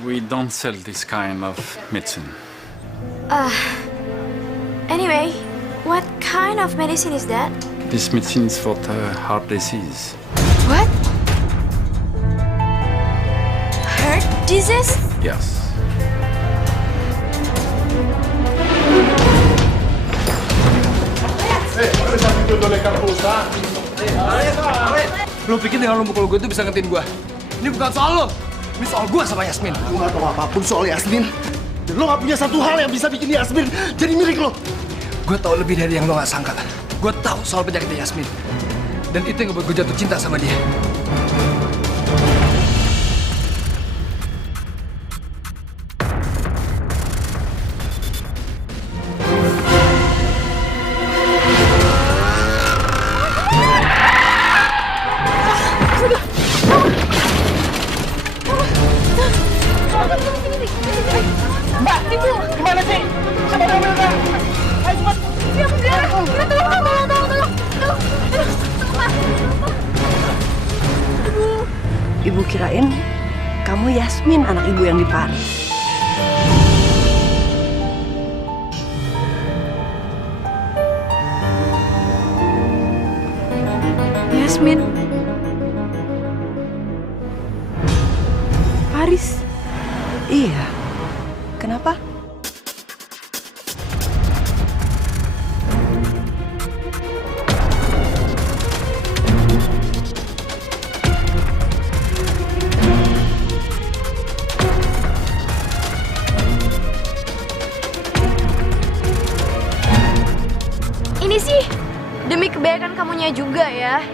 We don't sell this kind of medicine. Anyway, what kind of medicine is that? This medicine is for the heart disease. What? Heart disease? Yes. Lo pikir dengan lo mukul gue itu bisa ngetin gue? Ini bukan soal lo. Ini soal gue sama Yasmin. Lo gak tahu apapun soal Yasmin. Dan lo gak punya satu hal yang bisa bikin Yasmin jadi milik lo. Gue tahu lebih dari yang lo gak sangka. Gue tahu soal penyakitnya Yasmin. Dan itu yang ngebuat gue jatuh cinta sama dia. Mbak, ibu, gimana sih? Siapa yang ambil, Mbak? Ayo cepat. Siapa dia? Tolong. Ibu kirain kamu Yasmin, anak ibu yang di Paris. Yasmin. Paris. Iya. Kenapa? Ini sih demi kebaikan kamunya juga ya.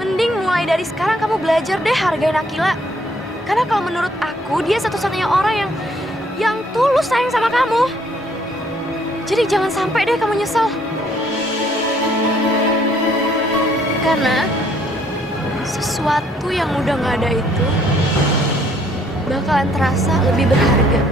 Mending mulai dari sekarang kamu belajar deh hargain Akila. Karena kalau menurut aku dia satu-satunya orang yang tulus sayang sama kamu. Jadi jangan sampai deh kamu nyesel. Karena sesuatu yang udah gak ada itu bakalan terasa lebih berharga.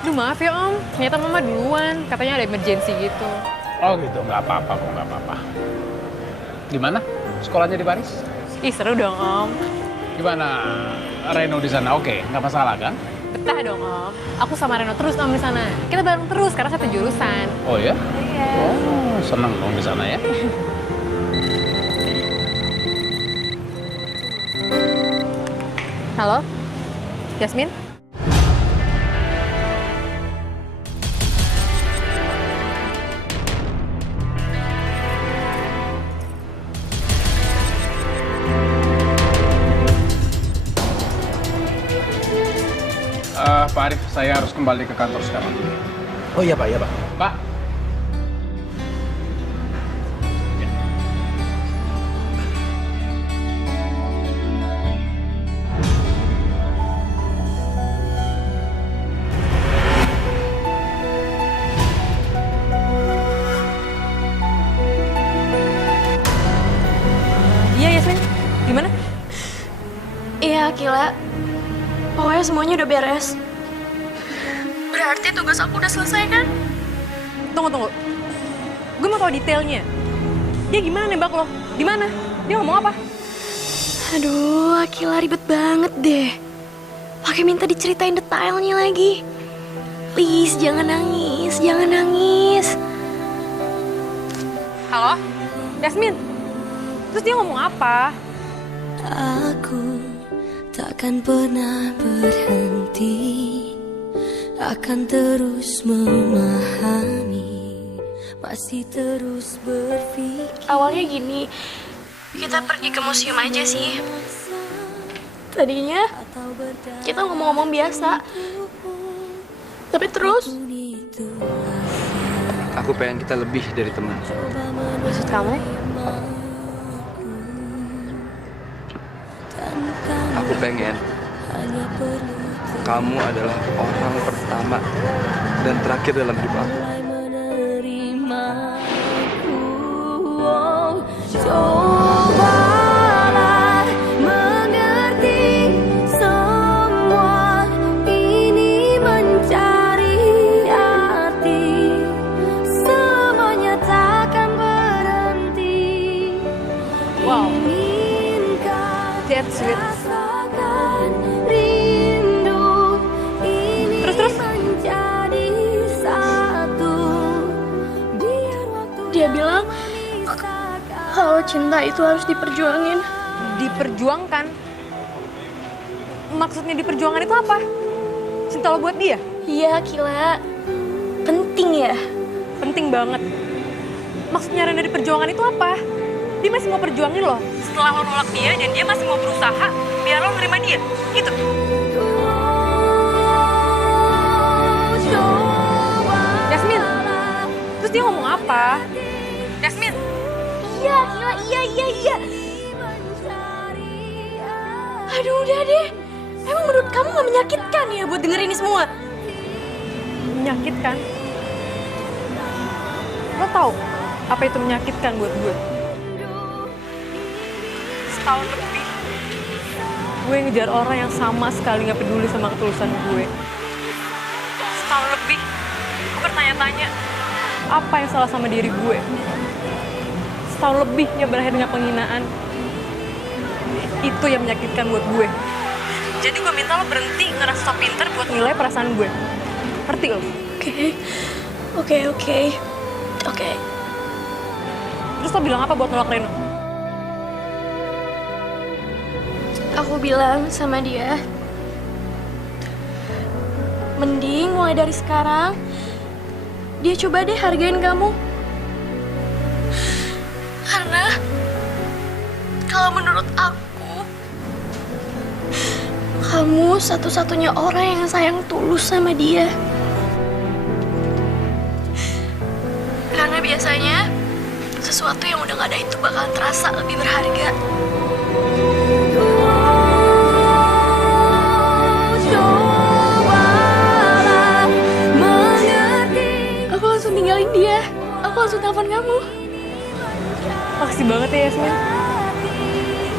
Aduh maaf ya Om, ternyata Mama duluan. Katanya ada emergency gitu. Oh gitu, nggak apa-apa kok, nggak apa-apa. Gimana? Sekolahnya di Paris? Ih seru dong Om. Gimana Reno di sana? Oke, nggak masalah kan? Betah dong Om. Aku sama Reno terus Om di sana. Kita bareng terus karena satu jurusan. Oh ya? Iya. Oh, seneng dong di sana ya. Halo, Yasmin? Pak Arif, saya harus kembali ke kantor sekarang. Oh iya Pak, iya Pak. Pak. Iya Yasmin, gimana? Iya Akila. Pokoknya semuanya udah beres. Berarti tugas aku udah selesai kan? Tunggu. Gue mau tahu detailnya. Dia gimana nembak lo? Di mana? Dia ngomong apa? Aduh, Akila ribet banget deh. Pakai minta diceritain detailnya lagi. Please, jangan nangis. Halo? Yasmin? Terus dia ngomong apa? Aku takkan pernah berhenti, akan terus memahami, masih terus berpikir. Awalnya gini, kita pergi ke museum aja sih. Tadinya kita ngomong-ngomong biasa. Tapi terus Aku pengen kita lebih dari teman. Maksud kamu? Aku pengen kamu adalah orang pertama dan terakhir dalam hidup aku. Mulai menerimaku, cobalah mengerti semua ini mencari arti, semuanya takkan berhenti. Wow, Inginkan that's sweet. rasakan rindu ini Terus? menjadi satu. Biar waktu Dia bilang kalau cinta itu harus diperjuangin. Diperjuangkan? Maksudnya diperjuangkan itu apa? Cinta lo buat dia? Iya, Kila. Penting ya? Penting banget. Maksudnya Rena diperjuangkan itu apa? Dia masih mau perjuangin lo setelah lo nolak dia dan dia masih mau berusaha biar lo nerima dia. Gitu. Yasmin, terus dia ngomong apa? Yasmin, Iya, Kila. Iya. Aduh, udah deh. Emang menurut kamu gak menyakitkan ya buat denger ini semua? menyakitkan. Lo tahu apa itu menyakitkan buat gue? Setahun lebih, gue ngejar orang yang sama sekali gak peduli sama ketulusan gue. Setahun lebih, gue bertanya-tanya, apa yang salah sama diri gue? Setahun lebih yang berakhir dengan penghinaan. Itu yang menyakitkan buat gue. Jadi gue minta lo berhenti ngerasa sok pinter buat nilai perasaan gue. Ngerti lo? Oke. Terus lo bilang apa buat nolak Reno? Aku bilang sama dia, mending mulai dari sekarang, dia coba deh hargain kamu. Karena kalau menurut aku, kamu satu-satunya orang yang sayang tulus sama dia. Karena biasanya sesuatu yang udah gak ada itu bakalan terasa lebih berharga. Aku langsung tinggalin dia. Aku langsung telepon kamu. Makasih banget ya Yasmin.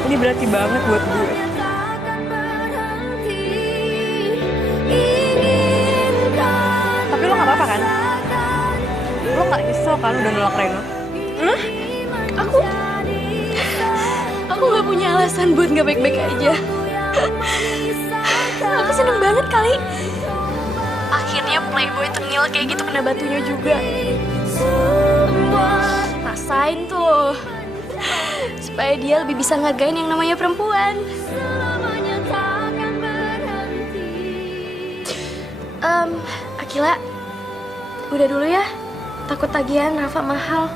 Ini berarti banget buat gue. Tapi lo gak apa-apa kan? Lo gak nyesel kan udah nolak Reno? Aku gak punya alasan buat gak baik-baik aja. Aku seneng banget kali. Akhirnya playboy tengil kayak gitu kena batunya juga. Rasain tuh. Supaya dia lebih bisa ngargain yang namanya perempuan. Akila, udah dulu ya. Takut tagihan Rafa mahal.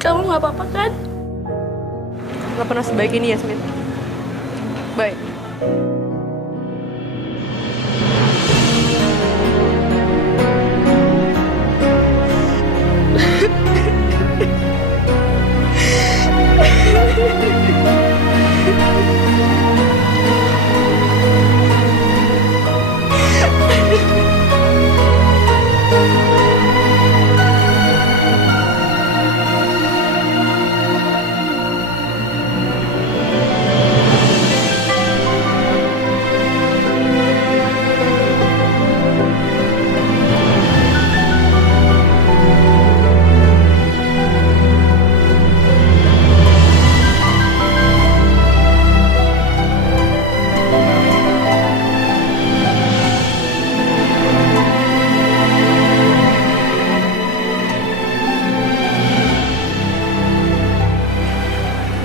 Kamu gak apa-apa kan? Gak pernah sebaik ini Yasmin. Baik.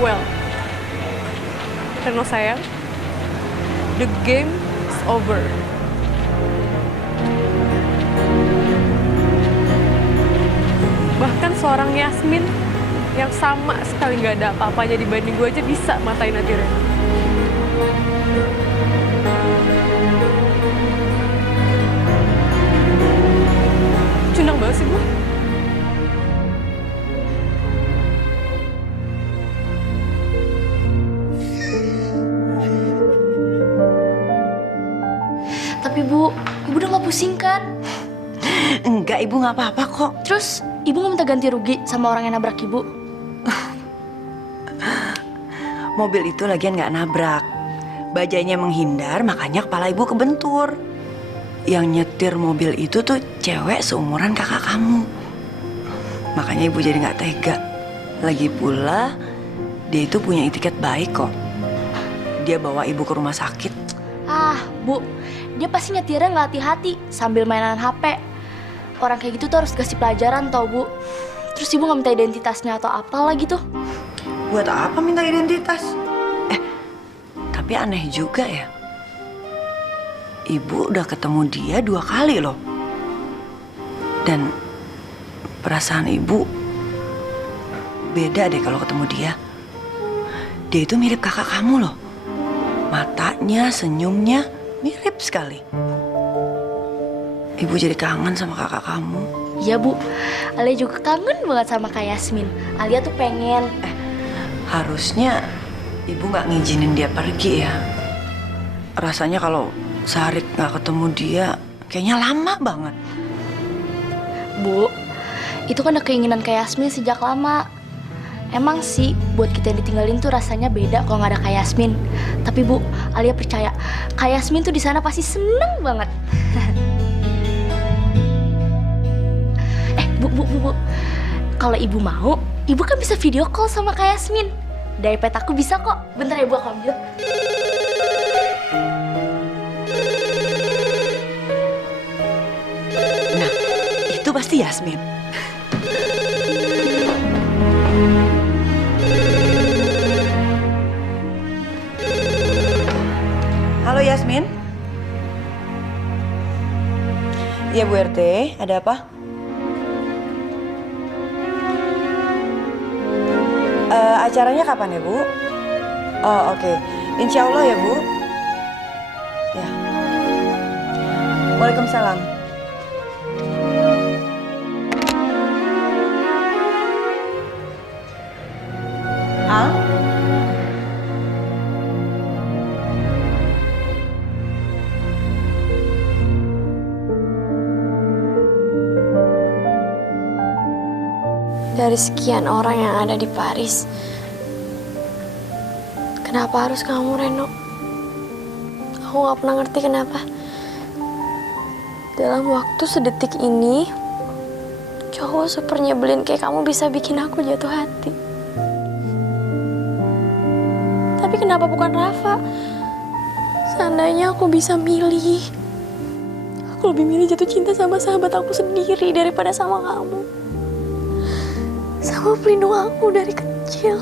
Well, Reno sayang, the game is over. Bahkan seorang Yasmin yang sama sekali nggak ada apa-apanya dibanding gue aja bisa matain hati Reno. Cundang banget sih gue. Tapi Bu, Ibu udah nggak pusing kan? Enggak, Ibu nggak apa-apa kok. Terus Ibu nggak minta ganti rugi sama orang yang nabrak Ibu? Mobil itu lagian nggak nabrak. Bajanya menghindar, makanya kepala Ibu kebentur. Yang nyetir mobil itu tuh cewek seumuran kakak kamu. Makanya Ibu jadi nggak tega. Lagi pula, dia itu punya etiket baik kok. Dia bawa Ibu ke rumah sakit. Ah, Bu, dia pasti nyetirnya nggak hati-hati sambil mainan HP. Orang kayak gitu tuh harus dikasih pelajaran tau, Bu. Terus Ibu nggak minta identitasnya atau apa lagi tuh? Buat apa minta identitas? Tapi aneh juga ya. Ibu udah ketemu dia 2 kali loh. Dan perasaan Ibu beda deh kalau ketemu dia. Dia itu mirip kakak kamu loh. Matanya, senyumnya mirip sekali. Ibu jadi kangen sama kakak kamu. Iya, Bu. Alia juga kangen banget sama Kak Yasmin. Alia tuh pengen... Harusnya Ibu nggak ngizinin dia pergi ya. Rasanya kalau sehari nggak ketemu dia, kayaknya lama banget. Bu, itu kan udah keinginan Kak Yasmin sejak lama. Emang sih buat kita yang ditinggalin tuh rasanya beda kalau nggak ada Kak Yasmin. Tapi Bu, Alia percaya Kak Yasmin tuh di sana pasti seneng banget. Bu. Kalau Ibu mau, Ibu kan bisa video call sama Kak Yasmin. Dari iPad aku bisa kok. Bentar ya Bu, aku ambil. Nah, itu pasti Yasmin. Halo Yasmin. Iya Bu RT, ada apa? Acaranya kapan ya Bu? Oh oke. Insya Allah ya Bu. Ya. Waalaikumsalam. Al? Dari sekian orang yang ada di Paris, kenapa harus kamu, Reno? Aku gak pernah ngerti kenapa. Dalam waktu sedetik ini, cowok super nyebelin kayak kamu bisa bikin aku jatuh hati. Tapi kenapa bukan Rafa? Seandainya aku bisa milih, aku lebih milih jatuh cinta sama sahabat aku sendiri daripada sama kamu. Sama pelindung aku dari kecil.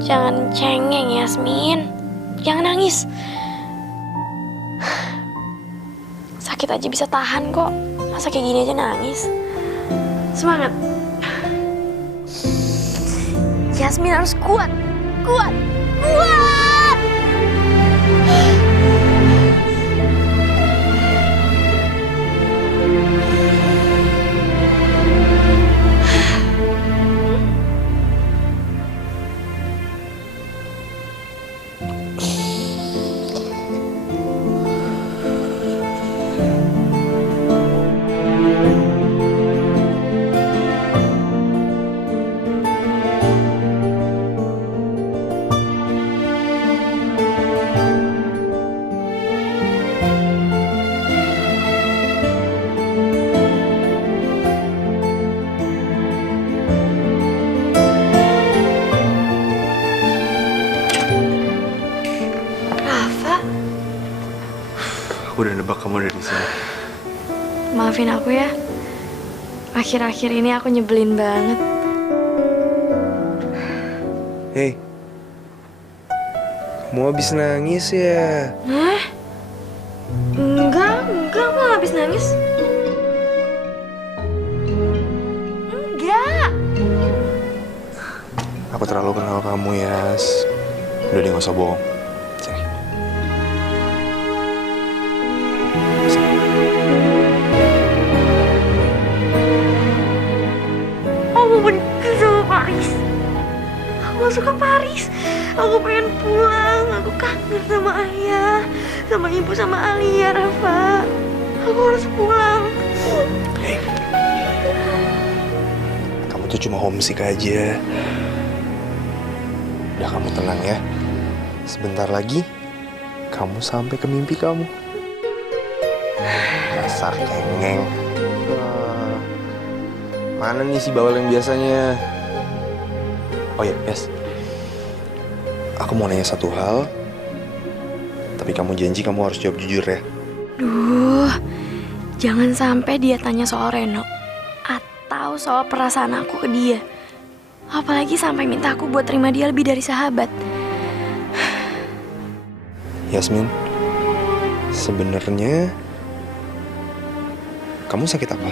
Jangan cengeng, Yasmin. Jangan nangis. Sakit aja bisa tahan kok. Masa kayak gini aja nangis. Semangat. Yasmin harus kuat. Kuat. Kuat. Aku udah nebak kamu dari sini. Maafin aku ya. Akhir-akhir ini aku nyebelin banget. Hei, mau habis nangis ya? Hah? Enggak, aku gak habis nangis. Enggak. Aku terlalu kenal kamu, Yas. Udah deh, gak usah bohong. Sini. Oh bener. Paris. Aku gak suka Paris. Aku pengen pulang. Aku kangen sama ayah, sama ibu, sama Alia, Rafa. Aku harus pulang. Hey. Kamu tuh cuma homesick aja. Udah, kamu tenang ya. Sebentar lagi kamu sampai ke mimpi kamu. Dasar kengeng. Mana nih si bawel yang biasanya? Oh ya, Yes. Aku mau nanya satu hal. Tapi kamu janji kamu harus jawab jujur ya. Duh, jangan sampai dia tanya soal Reno atau soal perasaan aku ke dia. Apalagi sampai minta aku buat terima dia lebih dari sahabat. Yasmin, sebenarnya kamu sakit apa?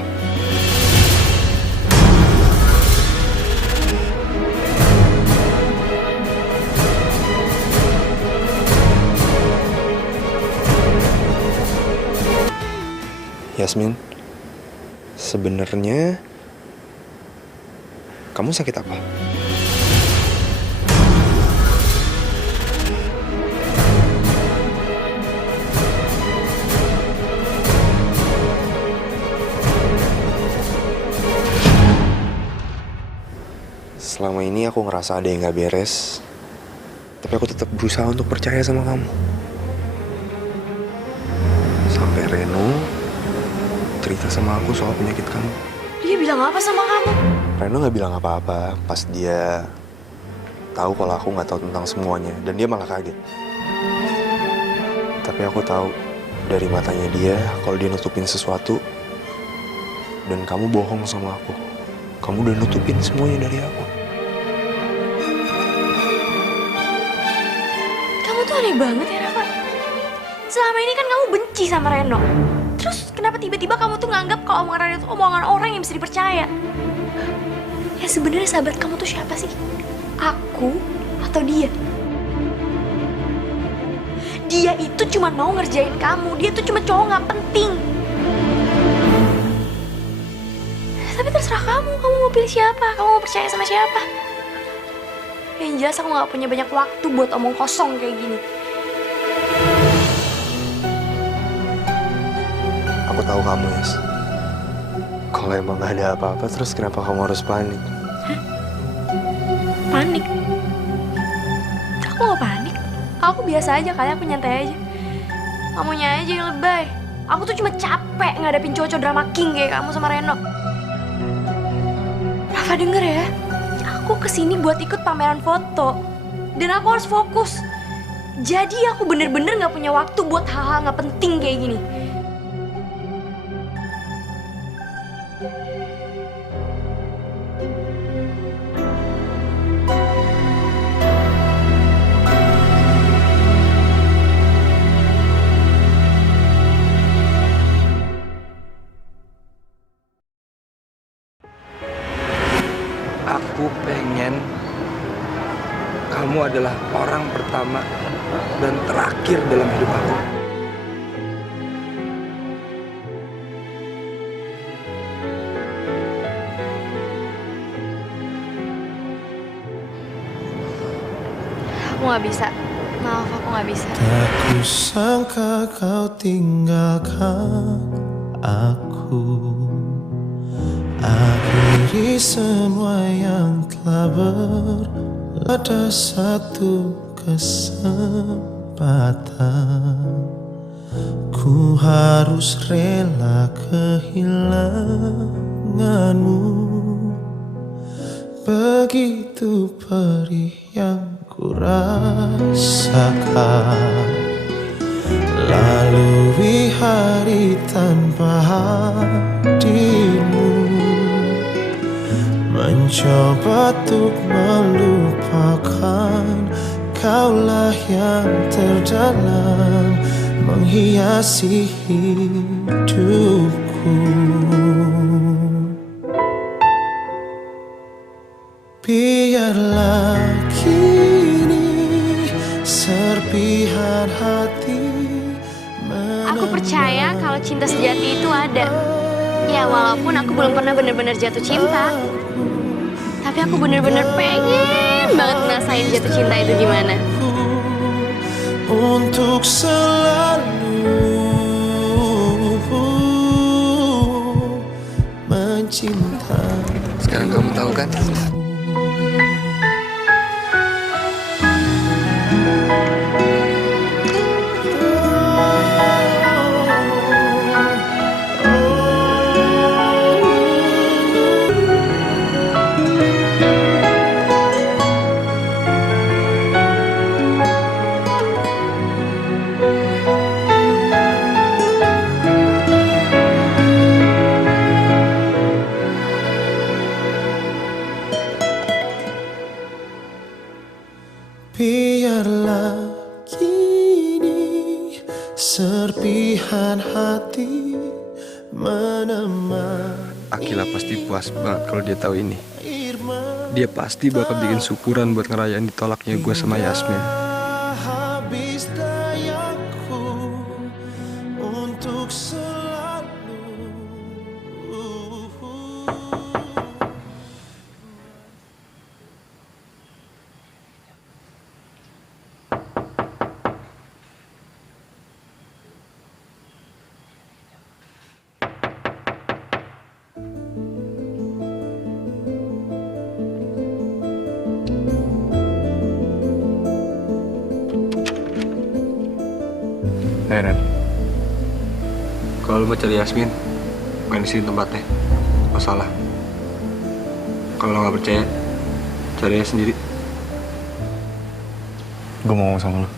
Yasmin, sebenarnya kamu sakit apa? Selama ini aku ngerasa ada yang gak beres, tapi aku tetap berusaha untuk percaya sama kamu. Sampai Reno cerita sama aku soal penyakit kamu. Dia bilang apa sama kamu? Reno gak bilang apa-apa pas dia tahu kalau aku gak tahu tentang semuanya, dan dia malah kaget. Tapi aku tahu dari matanya dia kalau dia nutupin sesuatu, dan kamu bohong sama aku. Kamu udah nutupin semuanya dari aku. Kamu tuh aneh banget ya, Rafa. Selama ini kan kamu benci sama Reno. Terus kenapa tiba-tiba kamu tuh nganggap kalau omongan Reno itu omongan orang yang bisa dipercaya? Ya sebenarnya sahabat kamu tuh siapa sih? Aku atau dia? Dia itu cuma mau ngerjain kamu. Dia tuh cuma cowok gak penting. Tapi terserah kamu mau pilih siapa, kamu mau percaya sama siapa. Yang jelas aku gak punya banyak waktu buat omong kosong kayak gini. Aku tahu kamu, Yas. Kalau emang gak ada apa-apa, terus kenapa kamu harus panik? Hah? Panik? Aku gak panik. Aku biasa aja kali, aku nyantai aja. Kamunya aja yang lebay. Aku tuh cuma capek ngadepin cowok-cowok drama king kayak kamu sama Reno. Rafa denger ya, aku kesini buat ikut pameran foto. Dan aku harus fokus. Jadi aku bener-bener gak punya waktu buat hal-hal gak penting kayak gini. Aku pengen kamu adalah orang pertama dan terakhir dalam hidup aku. Aku gak bisa. Maaf, aku gak bisa. Tak kusangka kau tinggalkan aku. Akhiri semua yang telah ada satu kesempatan. Ku harus rela kehilanganmu. Begitu perih yang ku rasakan. Lalui hari tanpa hadirmu. Mencoba untuk melupakan. Kaulah yang terdalam menghiasi hidupku. Biarlah kini serpihan hati. Aku percaya kalau cinta sejati itu ada. Ya walaupun aku belum pernah benar-benar jatuh cinta. Tapi aku bener-bener pengen banget ngerasain jatuh cinta itu gimana. Untuk selalu mencinta. Sekarang kamu tahu kan? Biarlah kini serpihan hati menemani. Akila pasti puas banget kalau dia tahu ini. Dia pasti bakal bikin syukuran buat ngerayain ditolaknya gue sama Yasmin. Habis dayaku untuk selalu. Hey Ren, kalau lu mau cari Yasmin, bukan di sini tempatnya. Masalah. Kalau lo nggak percaya, cari aja sendiri. Gue mau ngomong sama lo.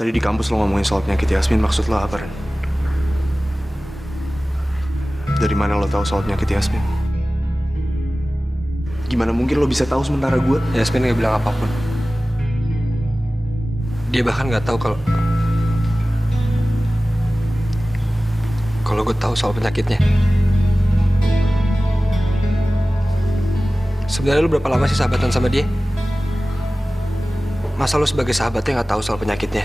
Tadi di kampus lo ngomongin soal penyakit Yasmin, maksud lo apa, Ren? Dari mana lo tahu soal penyakit Yasmin? Gimana mungkin lo bisa tahu sementara gue? Yasmin nggak bilang apapun. Dia bahkan nggak tahu kalau gue tahu soal penyakitnya. Sebenarnya lo berapa lama sih sahabatan sama dia? Masa lo sebagai sahabatnya nggak tahu soal penyakitnya?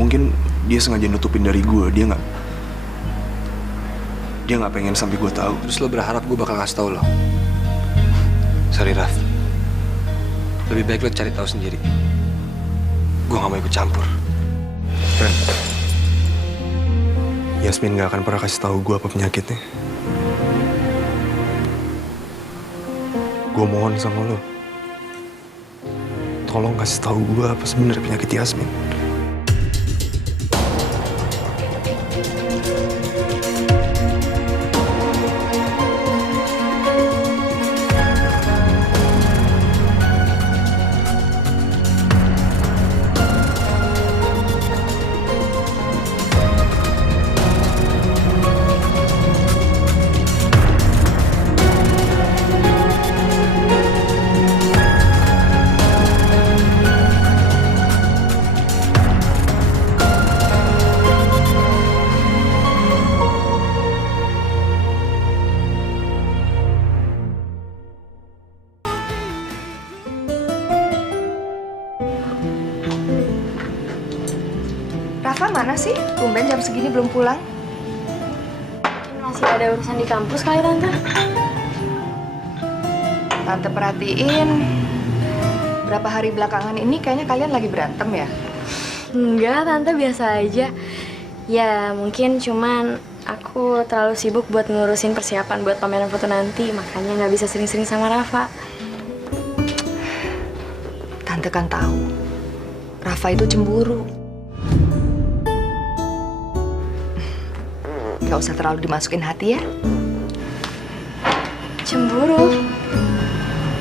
Mungkin dia sengaja nutupin dari gue. Dia nggak pengen sampai gue tahu. Terus lo berharap gue bakal ngasih tahu lo? Sorry Raf, lebih baik lo cari tahu sendiri. Gue nggak mau ikut campur. Ren, Yasmin nggak akan pernah kasih tahu gue apa penyakitnya. Gue mohon sama lo, tolong kasih tahu gue apa sebenarnya penyakit Yasmin. Rafa mana sih? Tumben jam segini belum pulang. Masih ada urusan di kampus kali, Tante. Tante perhatiin, berapa hari belakangan ini kayaknya kalian lagi berantem ya? Enggak, Tante, biasa aja. Ya, mungkin cuman aku terlalu sibuk buat ngurusin persiapan buat pameran foto nanti, makanya nggak bisa sering-sering sama Rafa. Tante kan tahu, Rafa itu cemburu. Gak usah terlalu dimasukin hati ya. Cemburu?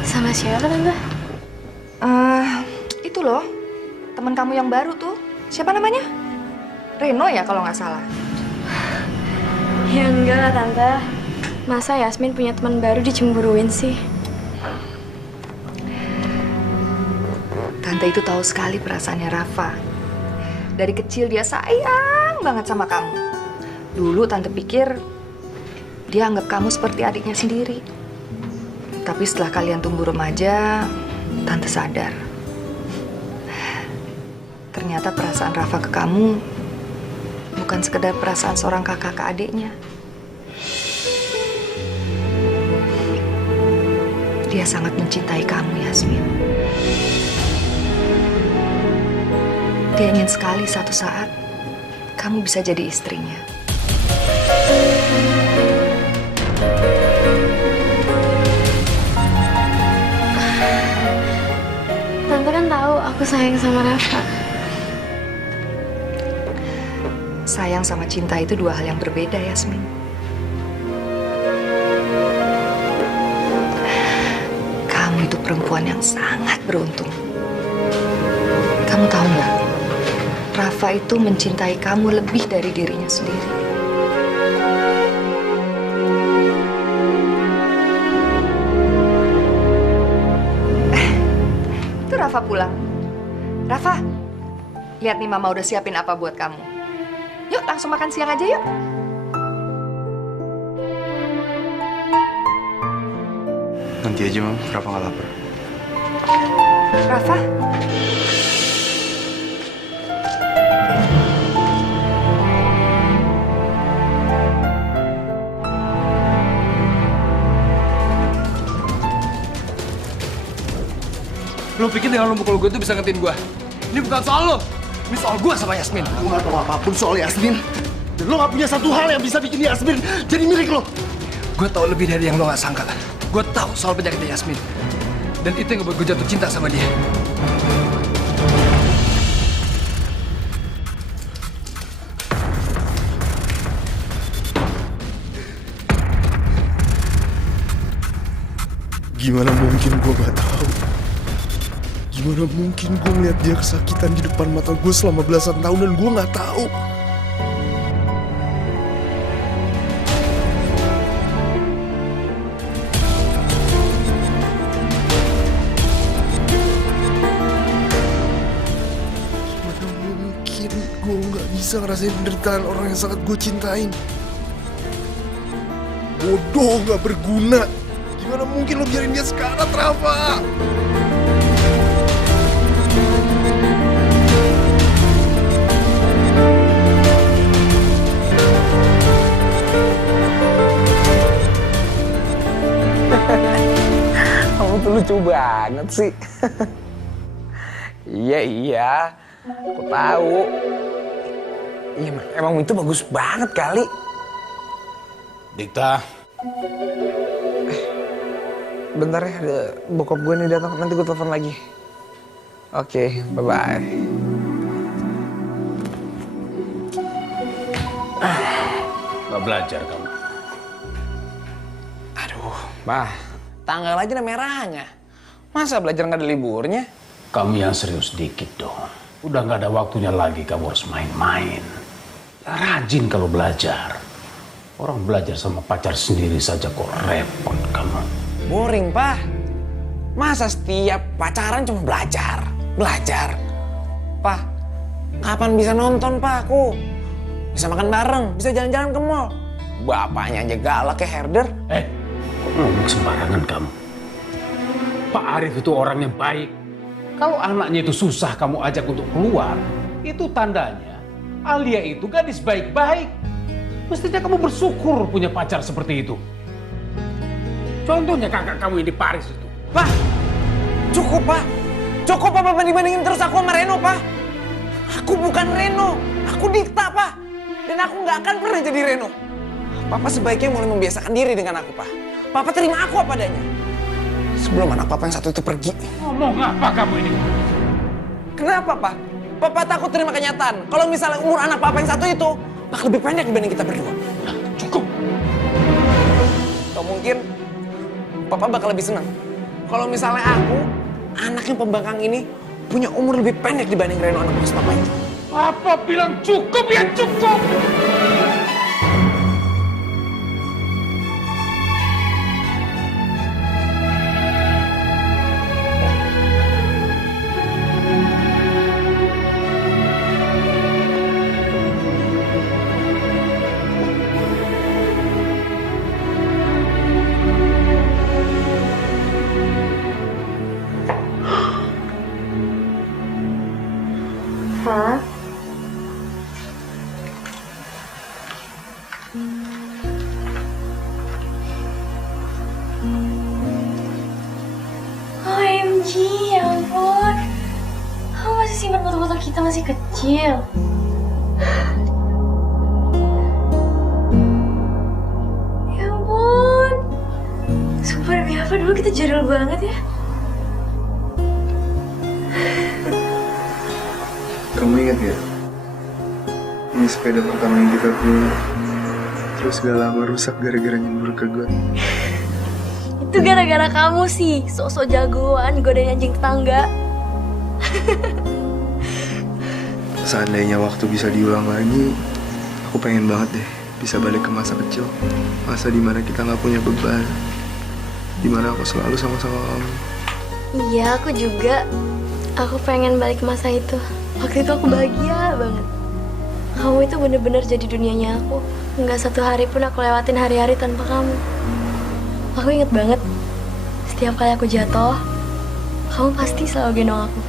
Sama siapa, Tante? Itu loh, teman kamu yang baru tuh. Siapa namanya? Reno ya kalau nggak salah. Ya enggak lah, Tante. Masa Yasmin punya teman baru dicemburuin sih? Tante itu tahu sekali perasaannya Rafa. Dari kecil dia sayang banget sama kamu. Dulu Tante pikir Dia anggap kamu seperti adiknya sendiri. Tapi setelah kalian tumbuh remaja, Tante sadar. Ternyata perasaan Rafa ke kamu bukan sekedar perasaan seorang kakak ke adiknya. Dia sangat mencintai kamu, Yasmin. Dia ingin sekali satu saat kamu bisa jadi istrinya. Tante kan tahu aku sayang sama Rafa. Sayang sama cinta itu dua hal yang berbeda, Yasmin. Kamu itu perempuan yang sangat beruntung. Kamu tahu nggak? Rafa itu mencintai kamu lebih dari dirinya sendiri. Itu Rafa pulang. Rafa, lihat nih Mama udah siapin apa buat kamu. Yuk langsung makan siang aja yuk. Nanti aja, Mam. Rafa nggak lapar. Rafa? Lo pikir dengan lo mukul gue itu bisa ngetin gue? Ini bukan soal lo. Ini soal gue sama Yasmin. Gue gak tahu apapun soal Yasmin. Dan lo gak punya satu hal yang bisa bikin Yasmin jadi milik lo. Gue tahu lebih dari yang lo gak sangka. Gue tahu soal penyakitnya Yasmin. Dan itu yang ngebuat gue jatuh cinta sama dia. Gimana mungkin gue gak tahu? Gimana mungkin gue ngeliat dia kesakitan di depan mata gue selama belasan tahun dan gue gak tahu? Gimana mungkin gue gak bisa ngerasain penderitaan orang yang sangat gue cintain? Bodoh, gak berguna. Gimana mungkin lo biarin dia sekarat, Rafa? Kamu tuh lucu banget sih. Iya, aku tahu. Iya, emang itu bagus banget kali. Dikta. Bentar ya, ada bokap gue nih datang. Nanti gue telepon lagi. Oke, bye-bye. Gak belajar kamu. Aduh, Bah. Tanggal aja ada merahnya. Masa belajar nggak ada liburnya? Kamu yang serius dikit dong. Udah nggak ada waktunya lagi kamu harus main-main. Ya, rajin kalau belajar. Orang belajar sama pacar sendiri saja kok repot kamu. Boring, Pak. Masa setiap pacaran cuma belajar? Belajar. Pak, kapan bisa nonton, Pak, aku? Bisa makan bareng, bisa jalan-jalan ke mall. Bapaknya aja galak kayak herder. Kok ngomong sembarangan kamu? Pak Arif itu orang yang baik. Kalau anaknya itu susah kamu ajak untuk keluar, itu tandanya Alia itu gadis baik-baik. Mestinya kamu bersyukur punya pacar seperti itu. Contohnya kakak kamu yang di Paris itu. Pak, cukup, Pak. Cukup, Pak, banding-bandingin terus aku sama Reno, Pak. Aku bukan Reno, aku Dikta, Pak. Dan aku nggak akan pernah jadi Reno. Papa sebaiknya mulai membiasakan diri dengan aku, Pak. Papa terima aku apa adanya. Sebelum anak Papa yang satu itu pergi. Ngomong apa kamu ini? Kenapa, Pak? Papa takut terima kenyataan. Kalau misalnya umur anak Papa yang satu itu bakal lebih pendek dibanding kita berdua. Cukup. Atau mungkin Papa bakal lebih senang kalau misalnya aku, anak yang pembangkang ini, punya umur lebih pendek dibanding Reno anak bekas Papa itu. Papa bilang cukup ya cukup. OMG, ya ampun. Kamu masih simpan foto-foto kita masih kecil. Ya ampun. Sumpah demi apa dulu kita jadul banget ya. Kamu ingat ya? Ini sepeda pertama yang kita punya. Terus gak lama rusak gara-gara nyembur ke got. Itu gara-gara kamu sih, sok-sok jagoan godain anjing tetangga. Seandainya waktu bisa diulang lagi, aku pengen banget deh bisa balik ke masa kecil. Masa dimana kita gak punya beban. Dimana aku selalu sama-sama kamu. Iya, aku juga. Aku pengen balik ke masa itu. Waktu itu aku bahagia banget. Kamu itu bener-bener jadi dunianya aku. Nggak satu hari pun aku lewatin hari-hari tanpa kamu. Aku inget banget, setiap kali aku jatuh, kamu pasti selalu gendong aku.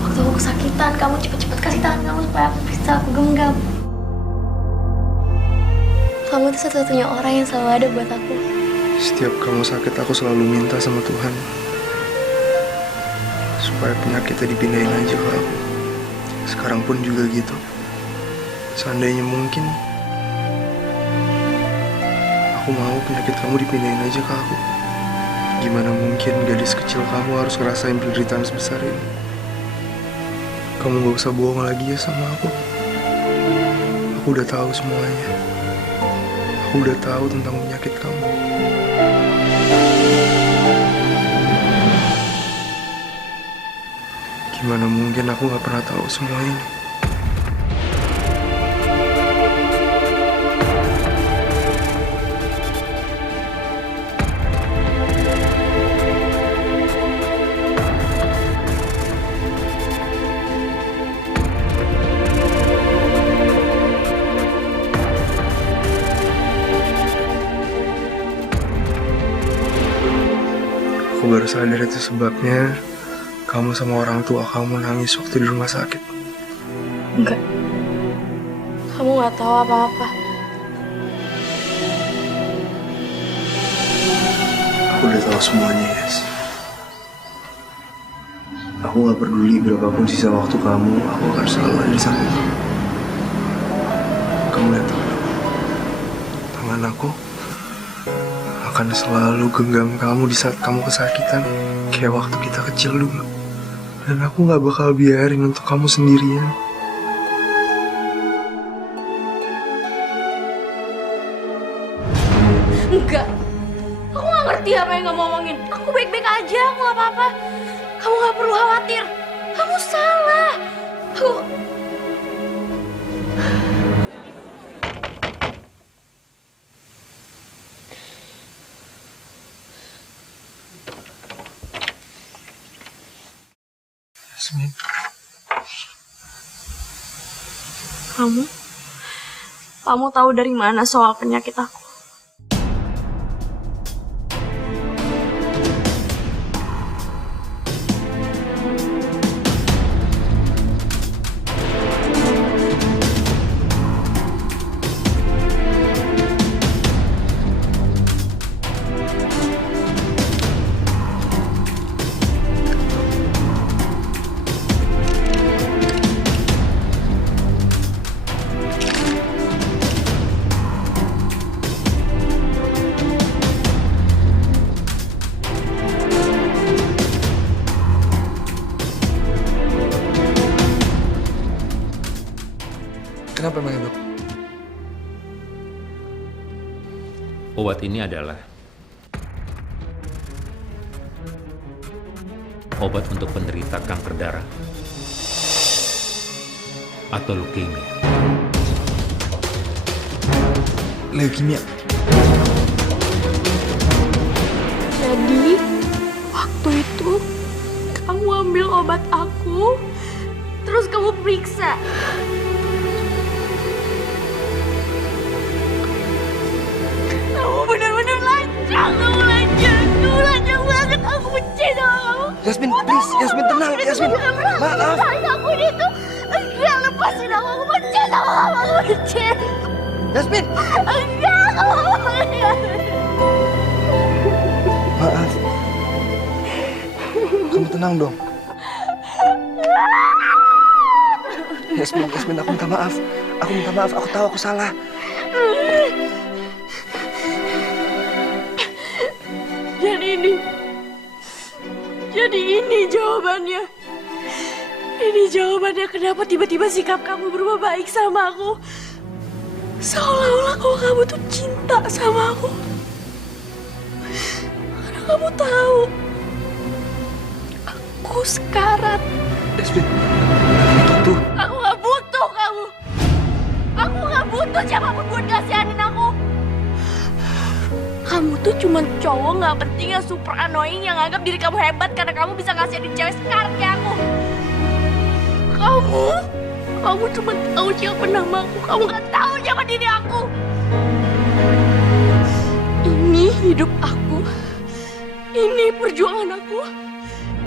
Waktu aku kesakitan, kamu cepet-cepet kasih tangan kamu supaya aku bisa aku genggam. Kamu itu satu-satunya orang yang selalu ada buat aku. Setiap kamu sakit, aku selalu minta sama Tuhan supaya penyakitnya dipindahin aja ke aku. Sekarang pun juga gitu. Seandainya mungkin, aku mau penyakit kamu dipindahin aja ke aku. Gimana mungkin gadis kecil kamu harus ngerasain penderitaan sebesar ini? Kamu gak usah bohong lagi ya sama aku. Aku udah tahu semuanya. Aku udah tahu tentang penyakit kamu. Gimana mungkin aku gak pernah tahu semua ini? Aku baru sadar itu sebabnya kamu sama orang tua kamu nangis waktu di rumah sakit. Enggak. Kamu nggak tahu apa-apa. Aku udah tahu semuanya, Yes. Aku gak peduli berapapun sisa waktu kamu, aku akan selalu ada di samping kamu. Kamu lihat tangan aku akan selalu genggam kamu di saat kamu kesakitan, kayak waktu kita kecil dulu. Dan aku gak bakal biarin untuk kamu sendirian. Enggak. Aku gak ngerti apa yang kamu omongin. Aku baik-baik aja, aku gak apa-apa. Kamu gak perlu khawatir. Kamu salah. Yasmin. Kamu tahu dari mana soal penyakit aku? Kenapa emang dok? Obat ini adalah obat untuk penderita kanker darah atau leukemia. Leukemia. Jadi, waktu itu kamu ambil obat aku, terus kamu periksa. Kamu benar-benar lancang, kamu lancang banget. Aku benci sama kamu. Yasmin, please, Yasmin tenang, Yasmin. Maaf. Aku itu enggak, lepasin aku benci sama kamu, aku benci. Yasmin. Enggak, kamu tenang dong. Yasmin, aku minta maaf. Aku tahu aku salah. Jadi ini jawabannya. Ini jawabannya kenapa tiba-tiba sikap kamu berubah baik sama aku. Seolah-olah kalau kamu tuh cinta sama aku. Karena kamu tahu, aku sekarat. Yasmin, gitu. Aku gak butuh kamu. Aku gak butuh siapapun buat kasihanin aku. Kamu tuh cuma cowok gak penting yang super annoying yang anggap diri kamu hebat karena kamu bisa ngasihin cewek sekarat kayak aku. Kamu cuma tahu siapa namaku. Kamu gak tahu siapa diri aku. Ini hidup aku. Ini perjuangan aku.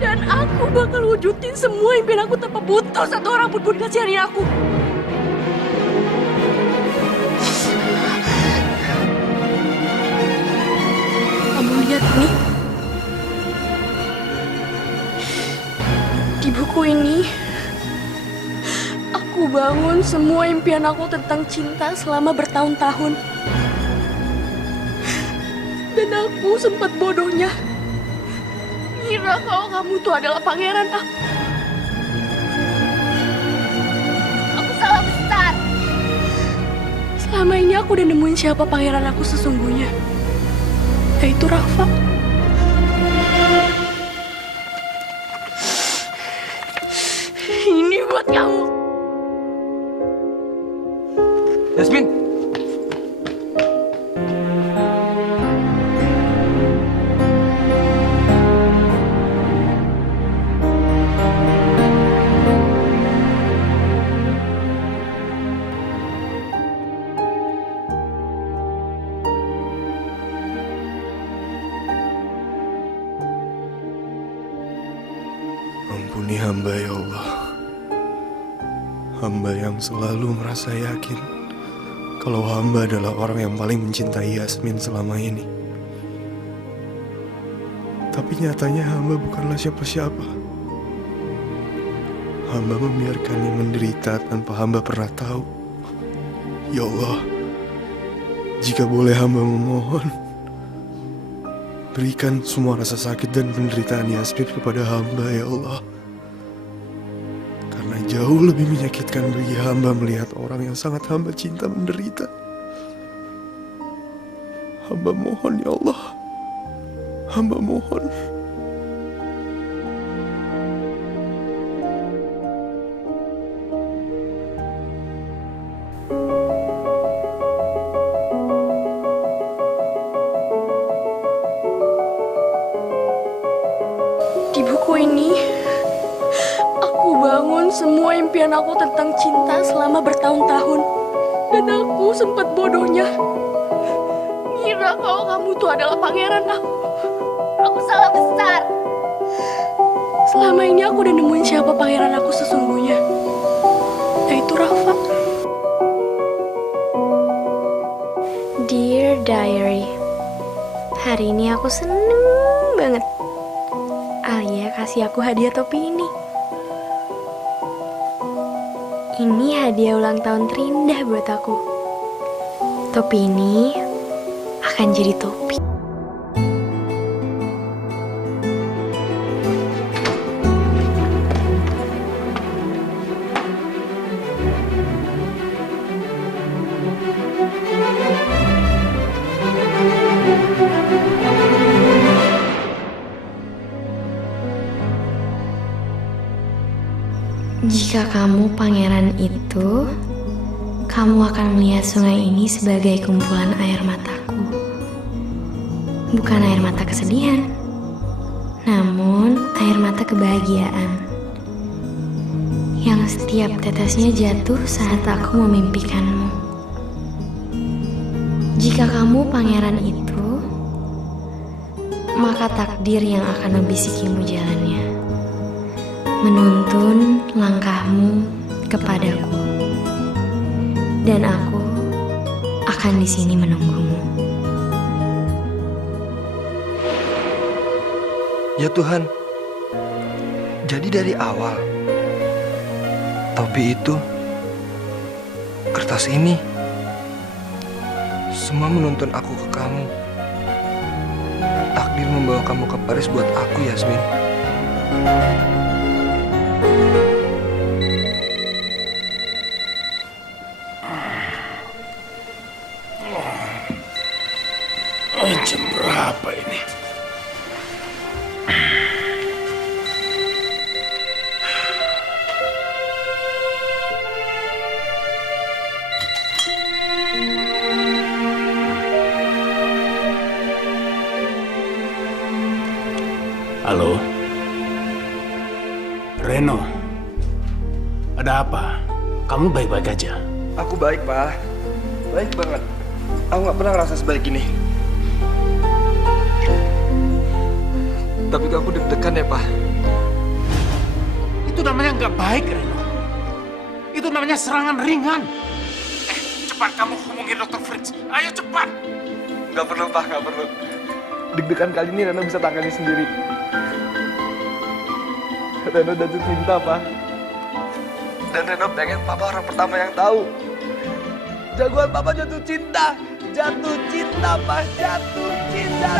Dan aku bakal wujudin semua impian aku tanpa butuh satu orang pun buat ngasihin aku. Kamu lihat nih. Di buku ini, aku bangun semua impian aku tentang cinta selama bertahun-tahun. Dan aku sempat bodohnya ngira kalau kamu tuh adalah pangeran aku. Aku salah besar. Selama ini aku udah nemuin siapa pangeran aku sesungguhnya. Yaitu Rafa. Ini buat kamu. Yasmin. Ampuni hamba ya Allah. Hamba yang selalu merasa yakin kalau hamba adalah orang yang paling mencintai Yasmin selama ini. Tapi nyatanya hamba bukanlah siapa-siapa. Hamba membiarkannya menderita tanpa hamba pernah tahu. Ya Allah, jika boleh hamba memohon, berikan semua rasa sakit dan penderitaan Yasmin kepada hamba ya Allah. Karena jauh lebih menyakitkan bagi hamba melihat orang yang sangat hamba cinta menderita. Hamba mohon ya Allah. Hamba mohon. Di buku ini, aku bangun semua impian aku tentang cinta selama bertahun-tahun. Dan aku sempat bodohnya ngira kalau kamu tuh adalah pangeran aku. Aku salah besar. Selama ini aku udah nemuin siapa pangeran aku sesungguhnya. Yaitu Rafa. Dear Diary, hari ini aku seneng banget. Alia kasih aku hadiah topi ini. Ini hadiah ulang tahun terindah buat aku. Topi ini akan jadi topi. Jika kamu pangeran itu, kamu akan melihat sungai ini sebagai kumpulan air mataku. Bukan air mata kesedihan, namun air mata kebahagiaan. Yang setiap tetesnya jatuh saat aku memimpikanmu. Jika kamu pangeran itu, maka takdir yang akan membisikimu jalannya. Menuntun langkahmu kepadaku, dan aku akan di sini menunggumu. Ya Tuhan, Jadi dari awal, topi itu, kertas ini, semua menuntun aku ke kamu. Takdir membawa kamu ke Paris buat aku, Yasmin. Jam berapa ini? Halo? Reno? Ada apa? Kamu baik-baik aja? Aku baik, Pak. Baik banget. Aku gak pernah ngerasa sebaik ini. Tapi aku deg-degan ya, Pak. Itu namanya nggak baik, Reno. Itu namanya serangan ringan. Cepat kamu hubungi Dr. Fritz. Ayo cepat. Gak perlu, Pak. Gak perlu. Deg-degan kali ini Reno bisa tangani sendiri. Reno jatuh cinta, Pak. Dan Reno pengen Papa orang pertama yang tahu. Jagoan Papa jatuh cinta. Jatuh cinta, Pak. Jatuh cinta.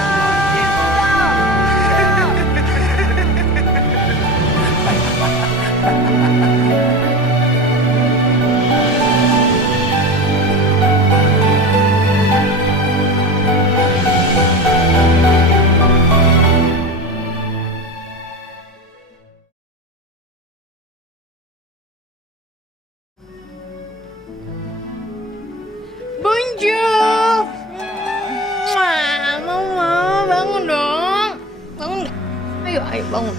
Bonjour. Mama, bangun dong. Bangun nggak? Ayo, bangun.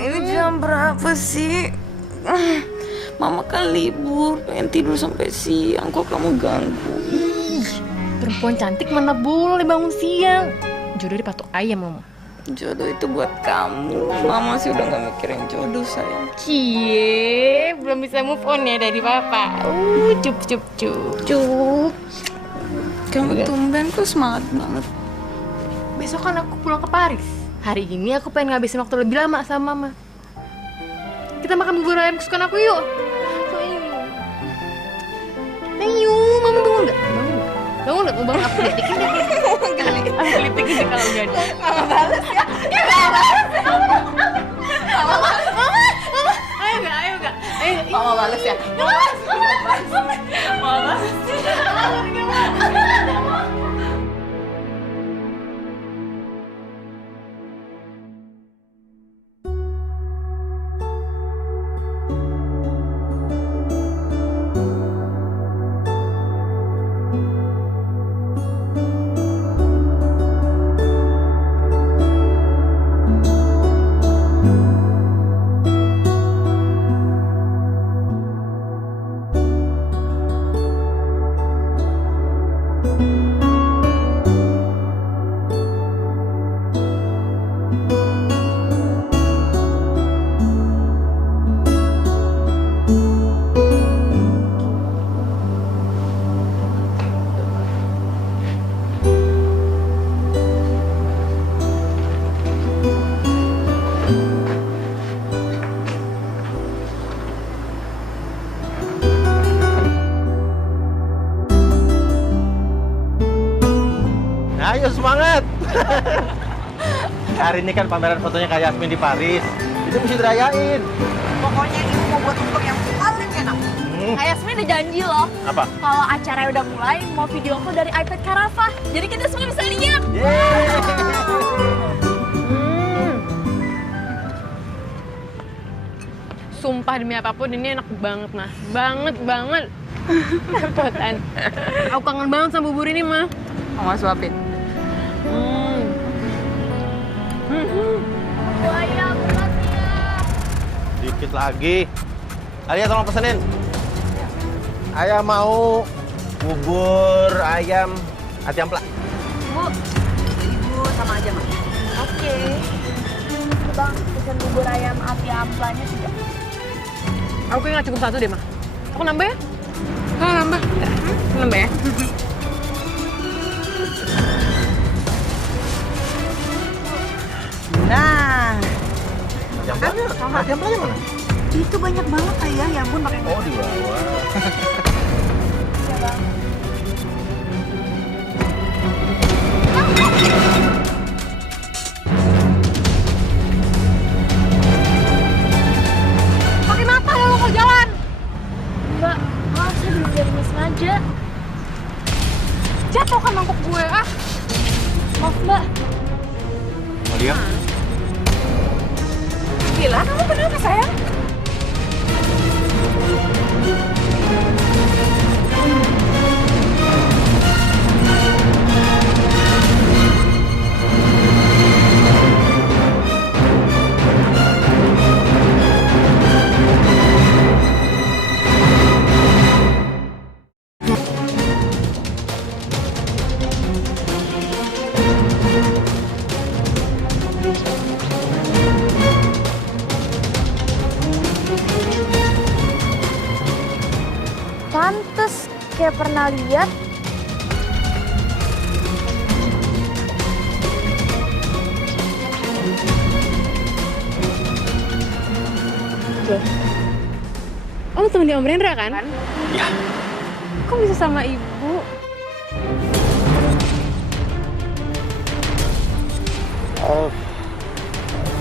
Ini jam berapa sih? Mama kan libur, pengen tidur sampai siang. Kok kamu ganggu? Perempuan cantik mana boleh bangun siang. Jodoh dipatok ayam, Mama. Jodoh itu buat kamu. Mama sih udah gak mikirin jodoh, sayang. Cie, belum bisa move on ya dari Papa. Cup, cup, cup, cup. Kamu tumben kok semangat banget. Besok kan aku pulang ke Paris. Hari ini aku pengen ngabisin waktu lebih lama sama Mama. Kita makan bubur ayam kesukaan aku yuk. Ayo, Mama bangun nggak? Bangun nggak? Mau bangun aku litikin deh. Aku litikin deh kalau udah ada. Mama balas ya. Ya Mama balas ya. Mama. Ayo nggak? Mama balas ya. Mama balas. Ayo semangat! Hari ini kan pameran fotonya Kak Yasmin di Paris. Itu mesti dirayain. Pokoknya ibu mau buat untuk yang paling enak. Kak Yasmin udah janji loh. Apa? Kalau acaranya udah mulai, mau video call dari iPad Kak Rafa. Jadi kita semua bisa lihat. Sumpah demi apapun ini enak banget, Mah. Banget. Repotan. Aku kangen banget sama bubur ini, Mah. Mama suapin. Ayam, Dikit lagi. Alia tolong pesenin. Ayah mau bubur ayam ati ampla. Bu, ibu sama aja, Mak. Oke. Bang, pesen bubur ayam ati amplanya 3. Aku nggak cukup 1 deh, Mah. Aku nambah ya? Nambah. Nambah ya? Nah, ayam kan? Templenya mana? Itu banyak banget ayah, ya ampun pakai. Oh, di bawah. Ya bang. Pakai mata ya lo kalau jalan. Mbak, maaf saya bener-bener sengaja. Jatuh kan mangkok gue, ah. Maaf mbak. Maria? Gila, kamu kenapa sayang? Pantes kayak pernah lihat. Oh, temennya Om Rendra kan? Ya. Kok bisa sama ibu?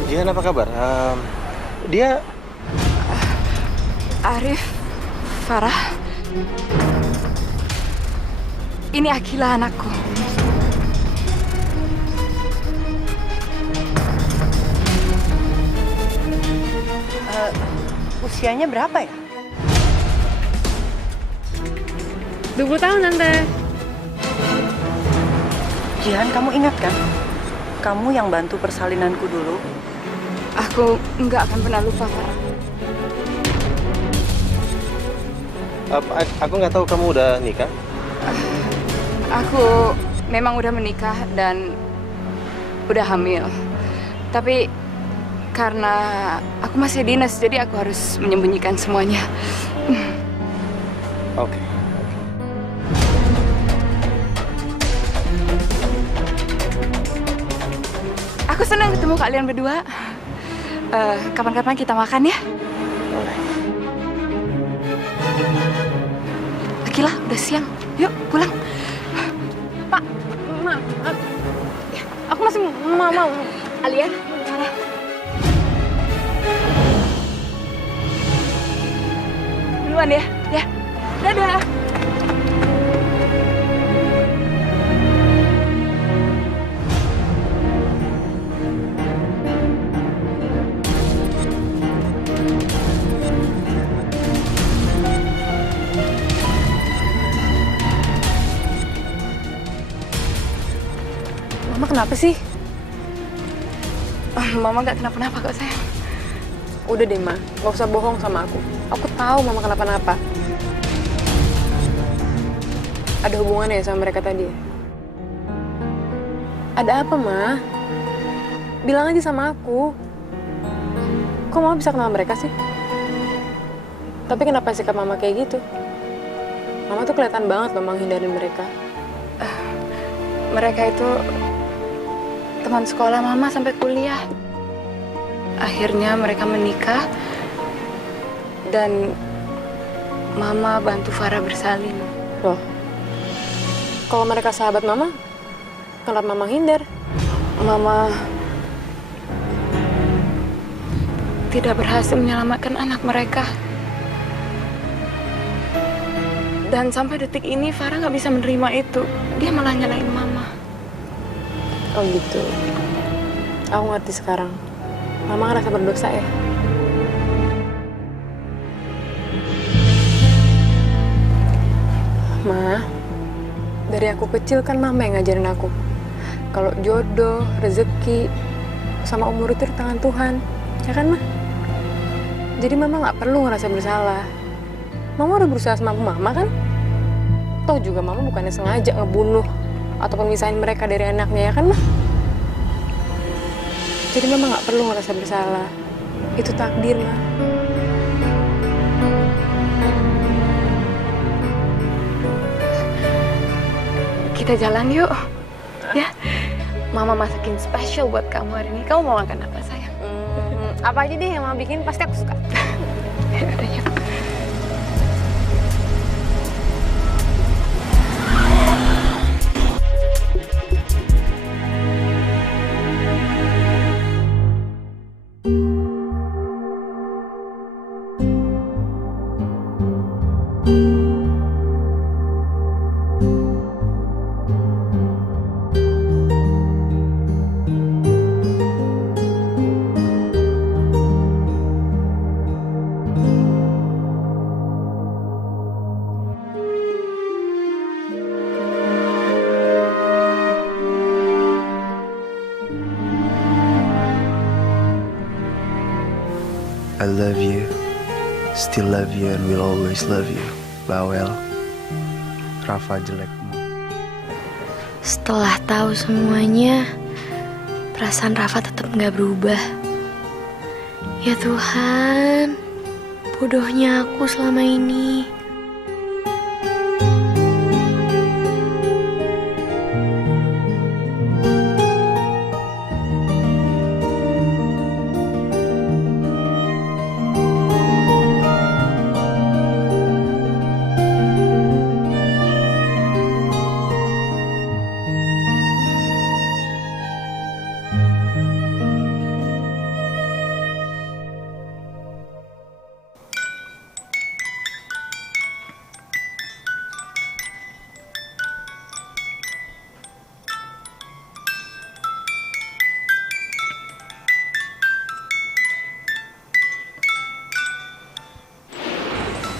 Jihan apa kabar? Dia Arif, Farah, ini Akila anakku. Usianya berapa ya? 20 tahun, Tante. Jihan, kamu ingat kan? Kamu yang bantu persalinanku dulu. Aku nggak akan pernah lupa, Farah. aku nggak tahu kamu udah nikah. Aku memang udah menikah dan udah hamil. Tapi karena aku masih dinas, jadi aku harus menyembunyikan semuanya. Oke. Aku senang ketemu kalian berdua. Kapan-kapan kita makan ya. Akila, udah siang. Yuk, pulang. Pak, aku masih mau. Alia, duluan ya. Ya, dadah. Mama kenapa sih? Mama gak kenapa-napa kok, sayang. Udah deh, Ma. Gak usah bohong sama aku. Aku tahu Mama kenapa-napa. Ada hubungannya sama mereka tadi ya? Ada apa, Ma? Bilang aja sama aku. Kok Mama bisa kenal mereka sih? Tapi kenapa sikap Mama kayak gitu? Mama tuh kelihatan banget loh menghindarin mereka. Mereka itu teman sekolah Mama sampai kuliah. Akhirnya mereka menikah dan Mama bantu Farah bersalin. Loh, kalau mereka sahabat Mama, kenapa Mama hindar? Mama tidak berhasil menyelamatkan anak mereka. Dan sampai detik ini Farah nggak bisa menerima itu. Dia malah nyalain Mama. Oh gitu. Aku ngerti sekarang. Mama ngerasa berdosa ya? Ma, dari aku kecil kan Mama yang ngajarin aku. Kalau jodoh, rezeki, sama umur itu di tangan Tuhan. Ya kan, Ma? Jadi Mama nggak perlu ngerasa bersalah. Mama udah berusaha sama Mama kan? Toh juga Mama bukannya sengaja ngebunuh atau pemisahin mereka dari anaknya, ya kan, Ma? Jadi Mama nggak perlu ngerasa bersalah. Itu takdir, Ma. Kita jalan yuk. Ya, Mama masakin spesial buat kamu hari ini. Kamu mau makan apa, sayang? Apa aja deh yang Mama bikin, pasti aku suka. Ya udah, yuk. I love you, still love you, and will always love you. Bawel, Rafa jelekmu. Setelah tahu semuanya, perasaan Rafa tetap nggak berubah. Ya Tuhan, bodohnya aku selama ini.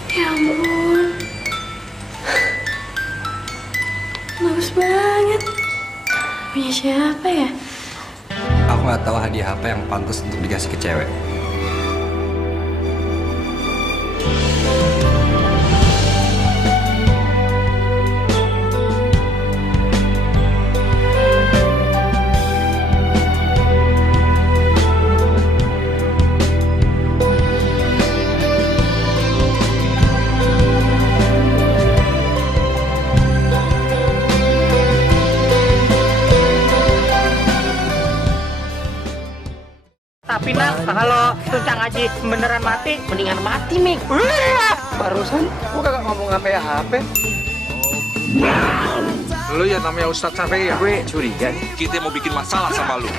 Ya ampun, bagus banget. Punya siapa ya? Aku nggak tahu hadiah apa yang pantas untuk dikasih ke cewek. Tapi nak, kalau Tuncang Aji beneran mati, mendingan mati, Mik. Barusan gua kagak ngomong apa-apa. Lu ya namanya Ustadz Syafi'i ya? Gue curiga nih. Kita mau bikin masalah sama lu.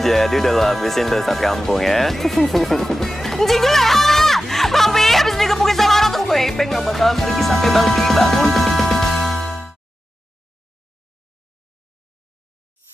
Jadi udah lo habisin tuh saat kampung ya? Encik gue, Bang Pi habis dikepukin sama orang tuh gue. Ipeng gak bakalan pergi sampai Bang Pi bangun.